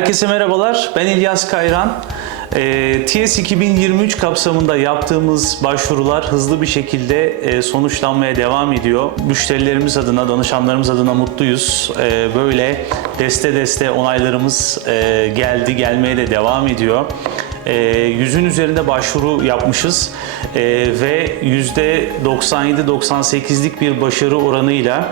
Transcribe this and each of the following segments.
Herkese merhabalar. Ben İlyas Kayran. Ee, TS 2023 kapsamında yaptığımız başvurular hızlı bir şekilde e, sonuçlanmaya devam ediyor. Müşterilerimiz adına, danışanlarımız adına mutluyuz. Ee, Böyle deste deste onaylarımız e, geldi, gelmeye de devam ediyor. Ee, Yüzün üzerinde başvuru yapmışız Ee, ve %97-98'lik bir başarı oranıyla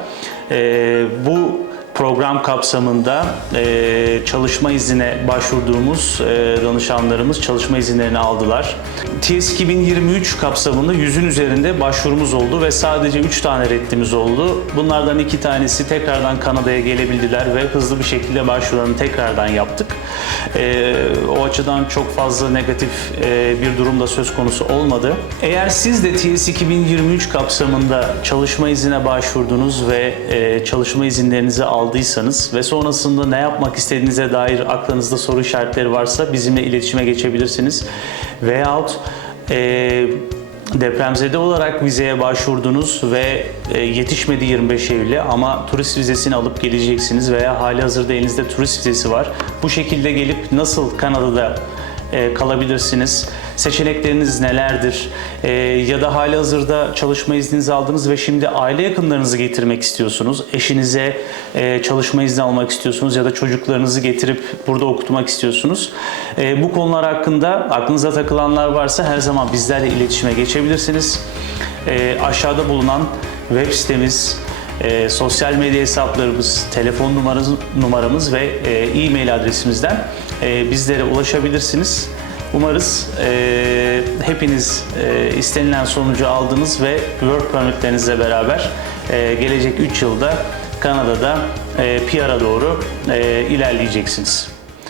e, bu program kapsamında e, çalışma iznine başvurduğumuz e, danışanlarımız çalışma izinlerini aldılar. TS 2023 kapsamında yüzün üzerinde başvurumuz oldu ve sadece 3 tane reddimiz oldu. Bunlardan iki tanesi tekrardan Kanada'ya gelebildiler ve hızlı bir şekilde başvurularını tekrardan yaptık. E, o açıdan çok fazla negatif e, bir durumda söz konusu olmadı. Eğer siz de TS 2023 kapsamında çalışma iznine başvurdunuz ve e, çalışma izinlerinizi aldıysanız ve sonrasında ne yapmak istediğinize dair aklınızda soru işaretleri varsa bizimle iletişime geçebilirsiniz. Veyahut e, depremzede olarak vizeye başvurdunuz ve e, yetişmedi 25 Eylül'e ama turist vizesini alıp geleceksiniz veya hali hazırda elinizde turist vizesi var. Bu şekilde gelip nasıl Kanada'da e, kalabilirsiniz. Seçenekleriniz nelerdir? E, ya da hali hazırda çalışma izninizi aldınız ve şimdi aile yakınlarınızı getirmek istiyorsunuz. Eşinize e, çalışma izni almak istiyorsunuz ya da çocuklarınızı getirip burada okutmak istiyorsunuz. Bu konular hakkında aklınıza takılanlar varsa her zaman bizlerle iletişime geçebilirsiniz. Aşağıda bulunan web sitemiz, e, sosyal medya hesaplarımız, telefon numaramız, numaramız ve e, e-mail adresimizden e, bizlere ulaşabilirsiniz. Umarız e, hepiniz e, istenilen sonucu aldınız ve work permitlerinizle beraber e, gelecek 3 yılda Kanada'da e, PR'a doğru e, ilerleyeceksiniz.